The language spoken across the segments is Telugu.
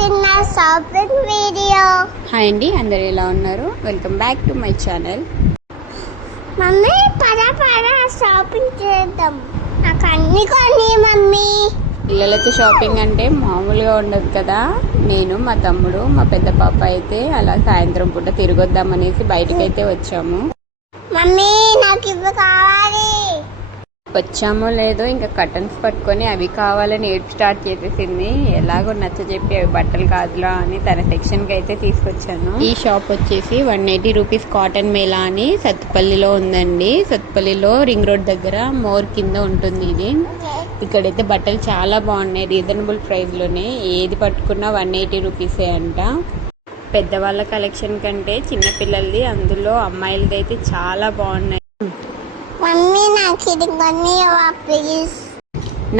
చిన్న షాపింగ్ వీడియో హాయ్ అండి అందరు ఎలా ఉన్నారు? Welcome back to my channel mummy పద పద షాపింగ్ చేద్దాం. నాకు అన్ని కొని మమ్మీ. పిల్లలతో షాపింగ్ అంటే మామూలుగా ఉండదు కదా. నేను మా తమ్ముడు మా పెద్ద పాప అయితే అలా సాయంత్రం పూట తిరగొద్దామనేసి బయటకైతే వచ్చాము. మమ్మీ నాకు ఇవి కావాలి. వచ్చామో లేదో ఇంకా కటన్స్ పట్టుకొని అవి కావాలని ఏడుపు స్టార్ట్ చేసేసింది. ఎలాగో నచ్చ చెప్పి అవి బట్టలు కాదులా అని తన సెక్షన్కి అయితే తీసుకొచ్చాను. ఈ షాప్ వచ్చేసి one eighty rupees cotton mela అని సత్తుపల్లిలో ఉందండి. సత్తుపల్లిలో రింగ్ రోడ్ దగ్గర మోర్ కింద ఉంటుంది ఇది. ఇక్కడైతే బట్టలు చాలా బాగున్నాయి రీజనబుల్ ప్రైస్లోనే ఏది పట్టుకున్నా వన్ ఎయిటీ రూపీసే అంట. పెద్దవాళ్ళ కలెక్షన్ కంటే చిన్నపిల్లలది అందులో అమ్మాయిలది అయితే చాలా బాగున్నాయి.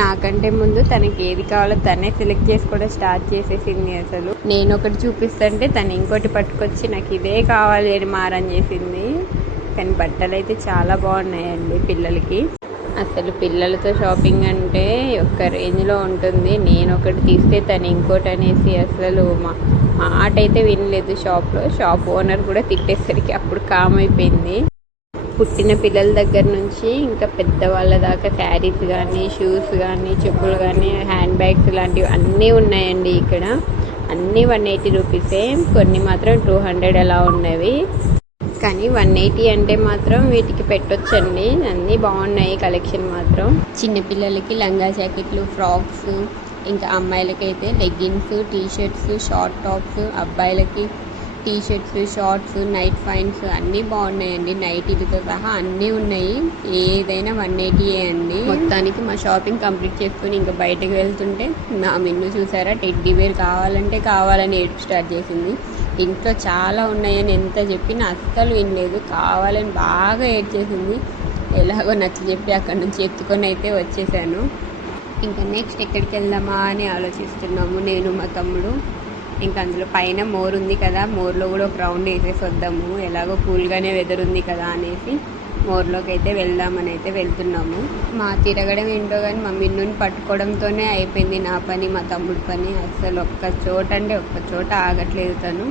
నాకంటే ముందు తనకి ఏది కావాలో తనే సెలెక్ట్ చేసుకోవడం స్టార్ట్ చేసేసింది అసలు. నేను ఒకటి చూపిస్తుంటే తను ఇంకోటి పట్టుకొచ్చి నాకు ఇదే కావాలి అని మారని చేసింది. కానీ బట్టలు అయితే చాలా బాగున్నాయండి పిల్లలకి. అసలు పిల్లలతో షాపింగ్ అంటే ఒక్క రేంజ్లో ఉంటుంది. నేను ఒకటి తీస్తే తను ఇంకోటి అనేసి అసలు మా మాట అయితే వినలేదు షాప్లో షాప్ ఓనర్ కూడా తిట్టేసరికి అప్పుడు కామ్ అయిపోయింది. పుట్టిన పిల్లల దగ్గర నుంచి ఇంకా పెద్దవాళ్ళ దాకా శారీస్ కానీ షూస్ కానీ చెప్పులు కానీ హ్యాండ్ బ్యాగ్స్ లాంటివి అన్నీ ఉన్నాయండి ఇక్కడ. అన్నీ వన్ ఎయిటీ రూపీసే కొన్ని మాత్రం టూ హండ్రెడ్ అలా ఉన్నవి. కానీ వన్ ఎయిటీ అంటే మాత్రం వీటికి పెట్టొచ్చండి. అన్నీ బాగున్నాయి కలెక్షన్ మాత్రం. చిన్నపిల్లలకి లంగా జాకెట్లు ఫ్రాక్స్ ఇంకా అమ్మాయిలకైతే leggings T shirts short tops అబ్బాయిలకి టీ షర్ట్స్ షార్ట్స్ నైట్ ఫైన్స్ అన్నీ బాగున్నాయండి. నైటీలతో సహా అన్నీ ఉన్నాయి. ఏదైనా వన్ ఎయిటీయే అండి. మొత్తానికి మా షాపింగ్ కంప్లీట్ చేసుకుని ఇంకా బయటకు వెళ్తుంటే నా మెన్ను చూసారా? టెడ్డీ బేర్ కావాలంటే కావాలని ఏడుపు స్టార్ట్ చేసింది. ఇంట్లో చాలా ఉన్నాయని ఎంత చెప్పినా అస్సలు వినలేదు. కావాలని బాగా ఏడ్చేసింది ఎలాగో నచ్చ చెప్పి అక్కడ నుంచి ఎత్తుకొని అయితే వచ్చేసాను. ఇంకా నెక్స్ట్ ఎక్కడికి వెళ్దామా అని ఆలోచిస్తున్నాము నేను మా తమ్ముడు. ఇంకా అందులో పైన మోర్ ఉంది కదా మోర్లో కూడా ఒక రౌండ్ వేసేసి వద్దాము. ఎలాగో కూల్గానే వెదర్ ఉంది కదా అనేసి మోర్లోకి అయితే వెళ్దామని అయితే వెళ్తున్నాము. మా తిరగడం ఏంటో కానీ మా మిన్నుని పట్టుకోవడంతోనే అయిపోయింది నా పని మా తమ్ముడి పని. అసలు ఒక్క చోట అంటే ఒక్క చోట ఆగట్లేదు తను.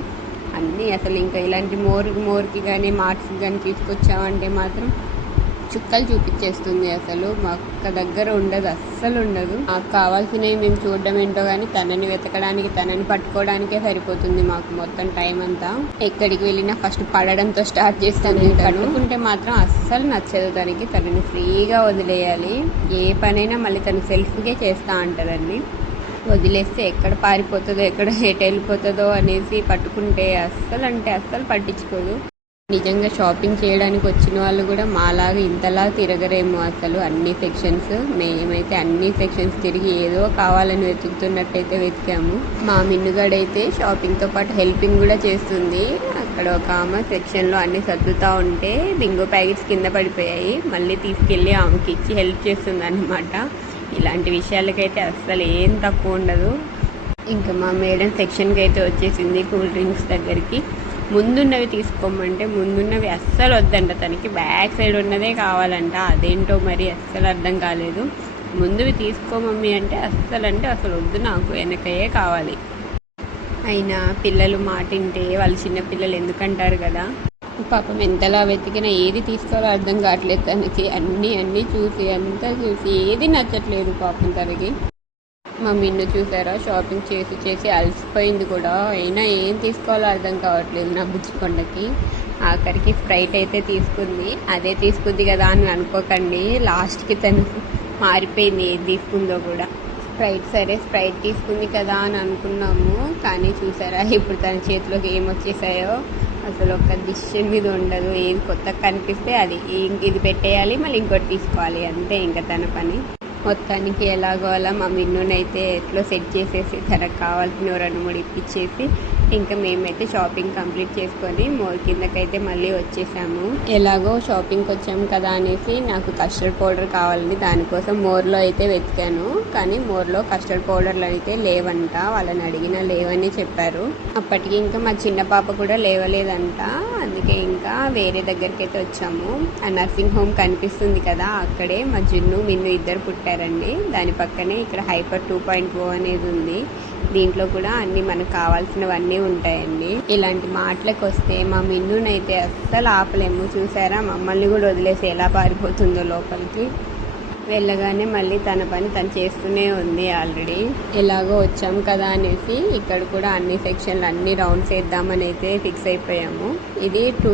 అన్నీ అసలు ఇంకా ఇలాంటి మోర్ మోర్కి కానీ మార్క్స్కి కానీ తీసుకొచ్చామంటే మాత్రం చుక్కలు చూపించేస్తుంది అసలు. మా దగ్గర ఉండదు అస్సలు ఉండదు. మాకు కావాల్సినవి మేము చూడడం ఏంటో కానీ తనని వెతకడానికి తనని పట్టుకోవడానికే సరిపోతుంది మాకు మొత్తం టైం అంతా. ఎక్కడికి వెళ్ళినా ఫస్ట్ పడడంతో స్టార్ట్ చేస్తాను పట్టుకుంటే మాత్రం అస్సలు నచ్చదు తనకి. తనని ఫ్రీగా వదిలేయాలి. ఏ పనైనా మళ్ళీ తను సెల్ఫ్గా చేస్తా అంటారండి వదిలేస్తే ఎక్కడ పారిపోతుందో ఎక్కడ ఎటు వెళ్ళిపోతుందో అనేసి పట్టుకుంటే అస్సలు అంటే అస్సలు పట్టించుకోదు. నిజంగా షాపింగ్ చేయడానికి వచ్చిన వాళ్ళు కూడా మాలాగా ఇంతలా తిరగరేమో అసలు అన్ని సెక్షన్స్ మేమైతే అన్ని సెక్షన్స్ తిరిగి ఏదో కావాలని వెతుకుతున్నట్టయితే వెతికాము. మా మిన్నుగాడైతే షాపింగ్తో పాటు హెల్పింగ్ కూడా చేస్తుంది. అక్కడ ఒక ఆమె సెక్షన్లో అన్ని సర్దుతూ ఉంటే బింగో ప్యాకెట్స్ కింద పడిపోయాయి. మళ్ళీ తీసుకెళ్ళి ఆమెకి ఇచ్చి హెల్ప్ చేస్తుంది అనమాట ఇలాంటి విషయాలకైతే అస్సలు ఏం తక్కువ ఉండదు. ఇంకా మా మేడం సెక్షన్కి అయితే వచ్చేసింది కూల్ డ్రింక్స్ దగ్గరికి. ముందున్నవి తీసుకోమంటే ముందున్నవి అస్సలు వద్దంట. తనకి బ్యాక్ సైడ్ ఉన్నదే కావాలంట. అదేంటో మరి అస్సలు అర్థం కాలేదు. ముందువి తీసుకో మమ్మీ అంటే అస్సలు అంటే అసలు వద్దు నాకు వెనకయే కావాలి. అయినా పిల్లలు మాటింటే వాళ్ళు చిన్న పిల్లలు ఎందుకంటారు కదా? పాపం ఎంతలా వెతికినా ఏది తీసుకోవాలో అర్థం కావట్లేదు తనకి. అన్నీ అన్నీ చూసి అంతా చూసి ఏది నచ్చట్లేదు పాపం తనకి. మా మిన్ను చూసారా? షాపింగ్ చేసి చేసి అలసిపోయింది కూడా. అయినా ఏం తీసుకోవాలో అర్థం కావట్లేదు నా బుచ్చికొండకి ఆఖరికి స్ప్రైట్ అయితే తీసుకుంది. అదే తీసుకుంది కదా అని అనుకోకండి. లాస్ట్కి తను మారిపోయింది ఏది తీసుకుందో కూడా. స్ప్రైట్ సరే స్ప్రైట్ తీసుకుంది కదా అని అనుకున్నాము. కానీ చూసారా ఇప్పుడు తన చేతిలోకి ఏమొచ్చేసాయో అసలు ఒక డిసిషన్ మీద ఉండదు. ఏది కొత్తగా కనిపిస్తే అది ఇది పెట్టేయాలి మళ్ళీ ఇంకోటి తీసుకోవాలి. అంతే ఇంకా తన పని. మొత్తానికి ఎలాగో అలా మా మిన్నునైతే ఎట్లో సెట్ చేసేసి తనకు కావాల్సిన రెండు మూడు ఇప్పించేసి ఇంకా మేమైతే షాపింగ్ కంప్లీట్ చేసుకొని మోర్ కిందకైతే మళ్ళీ వచ్చేసాము. ఎలాగో షాపింగ్కి వచ్చాము కదా అనేసి నాకు కస్టర్డ్ పౌడర్ కావాలని దానికోసం మోర్లో అయితే వెతికాను. కానీ మోర్లో కస్టర్డ్ పౌడర్లు అయితే లేవంట. వాళ్ళని అడిగినా లేవని చెప్పారు. అప్పటికి ఇంకా మా చిన్న పాప కూడా లేవలేదంట. అందుకే ఇంకా వేరే దగ్గరికి అయితే వచ్చాము. ఆ నర్సింగ్ హోమ్ కనిపిస్తుంది కదా అక్కడే మా జున్ను మిన్ను ఇద్దరు పుట్టారు. పెట్టారండి. దాని పక్కనే ఇక్కడ హైపర్ టూ పాయింట్ ఓ అనేది ఉంది. దీంట్లో కూడా అన్ని మనకు కావాల్సినవన్నీ ఉంటాయండి. ఇలాంటి మాటలకు వస్తే మా మిన్నునైతే అస్సలు ఆపలేము. చూసారా? మమ్మల్ని కూడా వదిలేసి ఎలా పారిపోతుందో లోపలికి. వెళ్ళగానే మళ్ళీ తన పని తను చేస్తూనే ఉంది ఆల్రెడీ. ఎలాగో వచ్చాం కదా అనేసి ఇక్కడ కూడా అన్ని సెక్షన్లు అన్ని రౌండ్స్ వేద్దామని అయితే ఫిక్స్ అయిపోయాము. ఇది టూ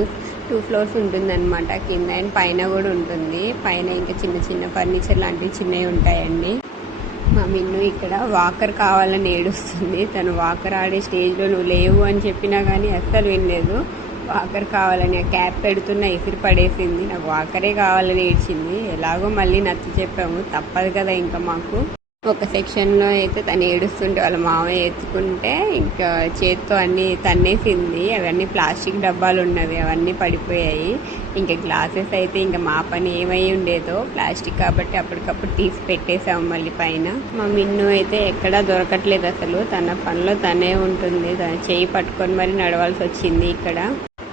టూ ఫ్లోర్స్ ఉంటుందన్నమాట. కింద అండ్ పైన కూడా ఉంటుంది. పైన ఇంకా చిన్న చిన్న ఫర్నిచర్ లాంటివి చిన్నవి ఉంటాయండి. మా మిన్ను ఇక్కడ వాకర్ కావాలని ఏడుస్తుంది. తను వాకర్ ఆడే స్టేజ్లో నువ్వు లేవు అని చెప్పినా కానీ అస్సలు వినలేదు. వాకర్ కావాలని ఆ క్యాప్ పెడుతున్న ఎసిరి పడేసింది. నాకు వాకరే కావాలని ఏడ్చింది. ఎలాగో మళ్ళీ నచ్చ చెప్పాము. తప్పదు కదా ఇంకా మాకు. ఒక సెక్షన్లో అయితే తను ఏడుస్తుంటే వాళ్ళ మామయ్య ఎత్తుకుంటే ఇంకా చేత్తో అన్ని తన్నేసింది. అవన్నీ ప్లాస్టిక్ డబ్బాలు ఉన్నవి అవన్నీ పడిపోయాయి. ఇంకా గ్లాసెస్ అయితే ఇంకా మా పని ఏమై ఉండేదో ప్లాస్టిక్ కాబట్టి అప్పటికప్పుడు తీసి పెట్టేసాము మళ్ళీ పైన. మా మిన్ను అయితే ఎక్కడా దొరకట్లేదు అసలు. తన పనిలో తనే ఉంటుంది. తన చేయి పట్టుకొని మరి నడవాల్సి వచ్చింది ఇక్కడ.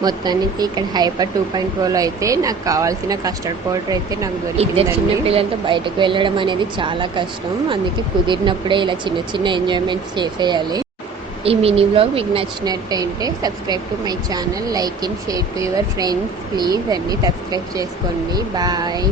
మొత్తానికి ఇక్కడ హైపర్ టూ పాయింట్ ఫోర్లో అయితే నాకు కావాల్సిన కస్టర్డ్ పౌడర్ అయితే నాకు దొరికింది ఇద్దరు చిన్న పిల్లలతో బయటకు వెళ్ళడం అనేది చాలా కష్టం. అందుకే కుదిరినప్పుడే ఇలా చిన్న చిన్న ఎంజాయ్మెంట్స్ చేసేయాలి. ఈ మినీ బ్లాగ్ మీకు నచ్చినట్టయితే subscribe to my channel like and share to your friends. Please అన్ని సబ్స్క్రైబ్ చేసుకోండి. బాయ్.